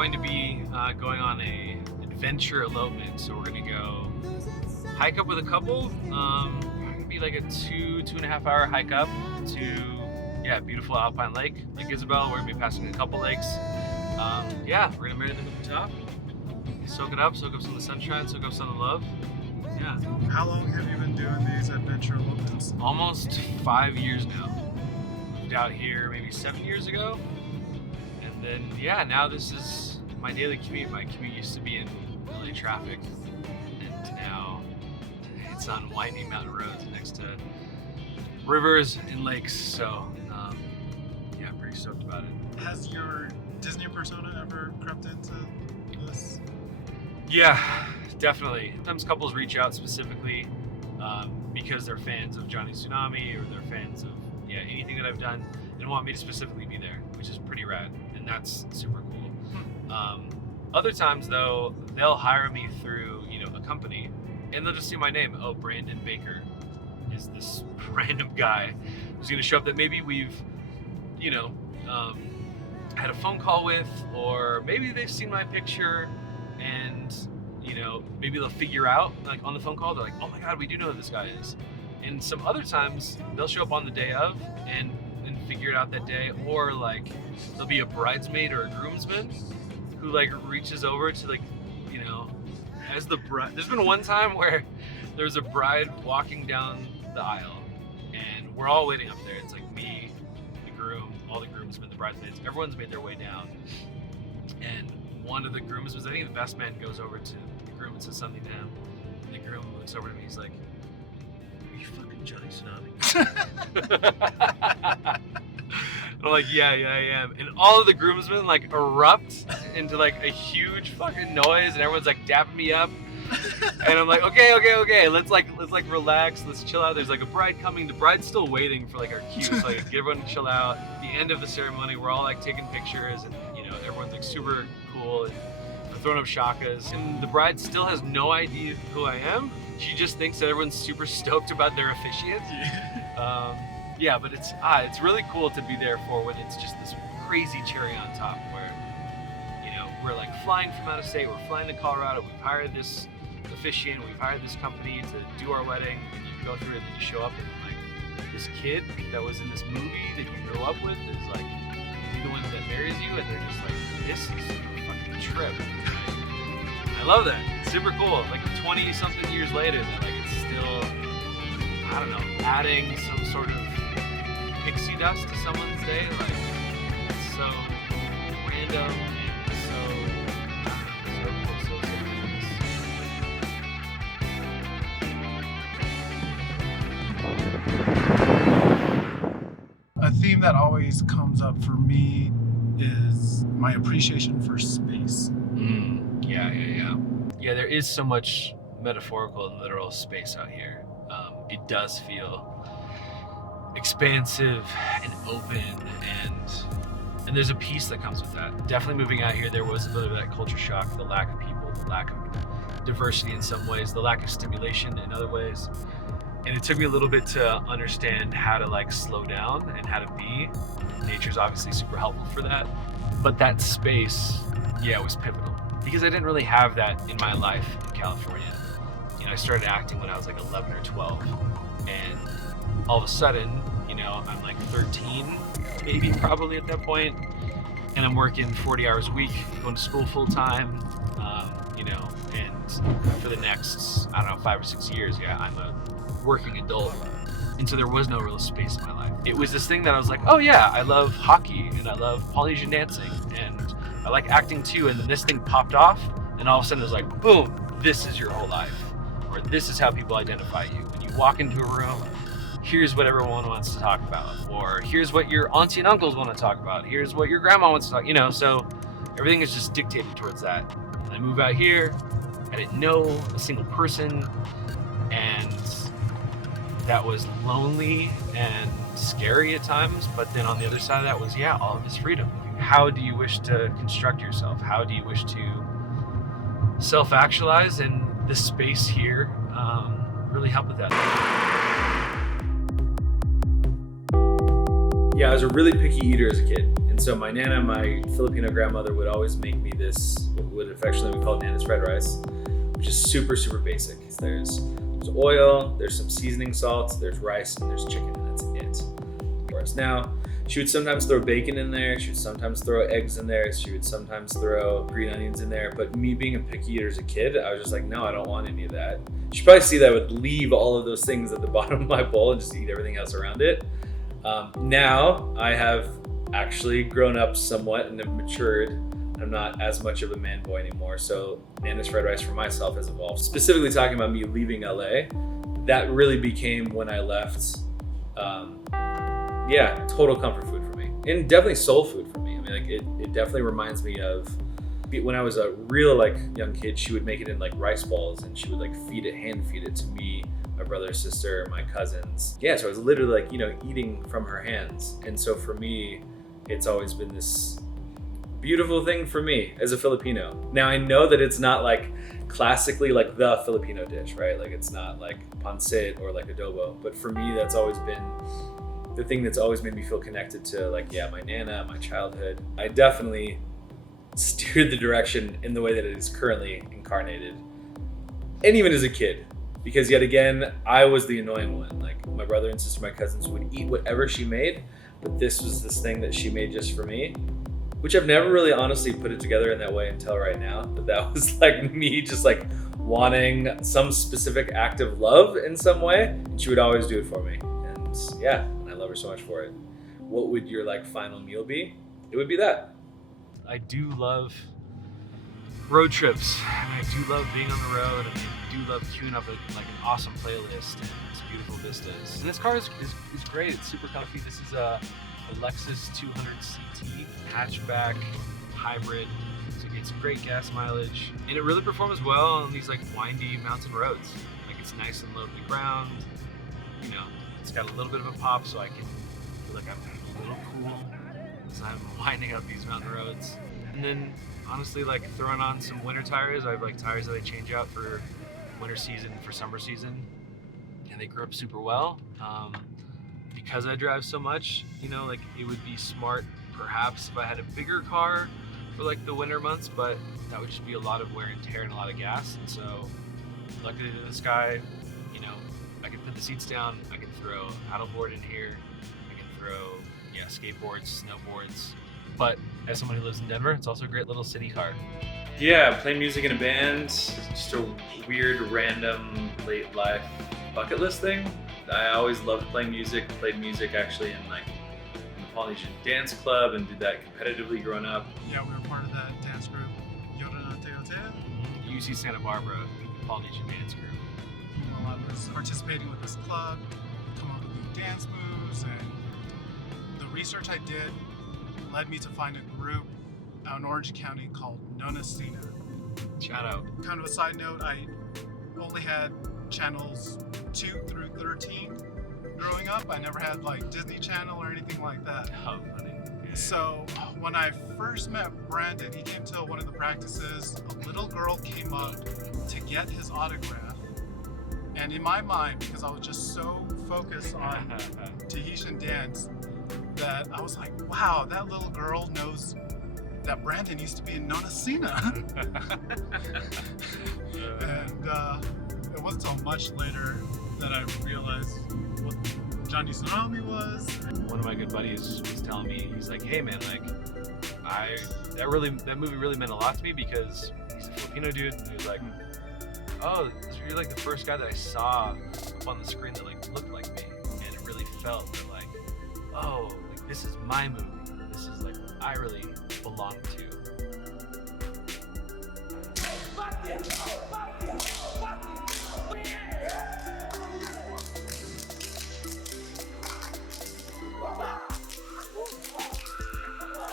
going to be going on a adventure elopement. So we're gonna go hike up with a couple. Gonna be like a 2.5 hour hike up to beautiful Alpine Lake Isabel. We're gonna be passing a couple lakes. We're gonna marry them at the top, soak up some of the sunshine, soak up some of the love. Yeah. How long have you been doing these adventure elopements? Almost 5 years now. Moved out here maybe 7 years ago. And then, now this is my daily commute. My commute used to be in LA traffic, and now it's on winding mountain roads next to rivers and lakes. So, pretty stoked about it. Has your Disney persona ever crept into this? Yeah, definitely. Sometimes couples reach out specifically because they're fans of Johnny Tsunami or they're fans of anything that I've done and want me to specifically be there, which is pretty rad, and that's super cool. Other times though, they'll hire me through a company, and they'll just see my name. Oh, Brandon Baker is this random guy who's going to show up that maybe we've had a phone call with, or maybe they've seen my picture and maybe they'll figure out on the phone call, they're like, oh my god, we do know who this guy is. And some other times they'll show up on the day of and figure it out that day, or there'll be a bridesmaid or a groomsman who reaches over to as the bride. There's been one time where there was a bride walking down the aisle and we're all waiting up there. It's me, the groom, all the groomsmen, the bridesmaids, everyone's made their way down, and one of the groomsmen, I think the best man, goes over to the groom and says something to him, and the groom looks over to me, he's like, are you fucking Johnny Tsunami? And I'm like, yeah, I am. And all of the groomsmen erupt into a huge fucking noise, and everyone's dapping me up. And I'm like, okay, let's relax, let's chill out. There's a bride coming. The bride's still waiting for our cue. So get everyone to chill out. At the end of the ceremony, we're all taking pictures, and everyone's super cool, and we're throwing up shakas. And the bride still has no idea who I am. She just thinks that everyone's super stoked about their officiant. But it's really cool to be there for when it's just this crazy cherry on top, where we're flying from out of state, we're flying to Colorado, we've hired this officiant, we've hired this company to do our wedding, and you go through it, and you show up, and this kid that was in this movie that you grew up with is the one that marries you, and they're just this is a fucking trip. I love that. It's super cool. 20 something years later, that it's still, I don't know, adding some sort of pixie dust to someone's day. It's so random and so A theme that always comes up for me is my appreciation for space. Yeah, there is so much metaphorical and literal space out here. It does feel expansive and open, and there's a peace that comes with that. Definitely moving out here, there was a bit of that culture shock, the lack of people, the lack of diversity in some ways, the lack of stimulation in other ways. And it took me a little bit to understand how to slow down and how to be. Nature's obviously super helpful for that. But that space, was pivotal, because I didn't really have that in my life in California. I started acting when I was 11 or 12, and all of a sudden, I'm 13, maybe probably at that point, and I'm working 40 hours a week, going to school full time, and for the next, 5 or 6 years, I'm a working adult. And so there was no real space in my life. It was this thing that I was like, oh yeah, I love hockey, and I love Polynesian dancing, and I like acting too. And then this thing popped off, and all of a sudden it was boom, this is your whole life. Or this is how people identify you. When you walk into a room, here's what everyone wants to talk about. Or here's what your auntie and uncles want to talk about. Here's what your grandma wants to talk, so everything is just dictated towards that. And I move out here, I didn't know a single person, and that was lonely and scary at times. But then on the other side of that was, all of this freedom. How do you wish to construct yourself? How do you wish to self-actualize? And the space here really helped with that. I was a really picky eater as a kid, and And so my Nana, my Filipino grandmother, would always make me this, what affectionately we call Nana's fried rice, which is super, super basic. There's oil, there's some seasoning salts, there's rice, and there's chicken, and that's it. Whereas now, she would sometimes throw bacon in there, she would sometimes throw eggs in there, she would sometimes throw green onions in there, but me being a picky eater as a kid, I was just like, no, I don't want any of that. You should probably see that I would leave all of those things at the bottom of my bowl and just eat everything else around it. Now, I have actually grown up somewhat and have matured. I'm not as much of a man boy anymore, so Nana's fried rice for myself has evolved. Specifically talking about me leaving LA, that really became when I left. Yeah, total comfort food for me, and definitely soul food for me. I mean, like it definitely reminds me of when I was a real like young kid. She would make it in like rice balls, and she would like hand feed it to me, my brother, sister, my cousins. Yeah, so I was literally like, you know, eating from her hands. And so for me, it's always been this beautiful thing for me as a Filipino. Now I know that it's not like classically like the Filipino dish, right? Like it's not like pancit or like adobo, but for me, that's always been the thing that's always made me feel connected to like, yeah, my Nana, my childhood. I definitely steered the direction in the way that it is currently incarnated. And even as a kid, because yet again, I was the annoying one. Like my brother and sister, my cousins would eat whatever she made, but this was this thing that she made just for me, which I've never really honestly put it together in that way until right now. But that was like me just like wanting some specific act of love in some way. And she would always do it for me. And yeah, I love her so much for it. What would your like final meal be? It would be that. I do love road trips, and I do love being on the road, and I do love queuing up like an awesome playlist and some beautiful vistas. And this car is great. It's super comfy. This is a Lexus 200 CT hatchback hybrid. So it's great gas mileage, and it really performs well on these like windy mountain roads. Like it's nice and low to the ground. You know, it's got a little bit of a pop, so I can feel like I'm a little cool as I'm winding up these mountain roads. And then honestly, like throwing on some winter tires. I have like tires that I change out for winter season, for summer season, and they grip super well. Because I drive so much, you know, like it would be smart perhaps if I had a bigger car for like the winter months, but that would just be a lot of wear and tear and a lot of gas. And so luckily to this guy, you know, I can put the seats down, I can throw a paddleboard in here, I can throw, yeah, skateboards, snowboards. But as someone who lives in Denver, it's also a great little city car. Yeah, playing music in a band, just a weird, random, late life bucket list thing. I always loved playing music, played music actually in the Polynesian Dance Club and did that competitively growing up. Yeah, we were part of that dance group, Yorana Teotea. UC Santa Barbara Polynesian Dance Group. While I was participating with this club, come up with new dance moves, and the research I did led me to find a group out in Orange County called Nonacina. Shout out. Kind of a side note, I only had channels 2 through 13 growing up. I never had like Disney Channel or anything like that. Oh, funny. Yeah. So when I first met Brandon, he came to one of the practices. A little girl came up to get his autograph. And in my mind, because I was just so focused on Tahitian dance, that I was like, wow, that little girl knows that Brandon used to be in Nonacina. And it wasn't until much later that I realized what Johnny Tsunami was. One of my good buddies was telling me, he's like, hey man, like, that movie really meant a lot to me because he's a Filipino dude, and he was like, oh, you're like the first guy that I saw up on the screen that like looked like me, and it really felt that like, oh, like this is my movie. This is like what I really belong to.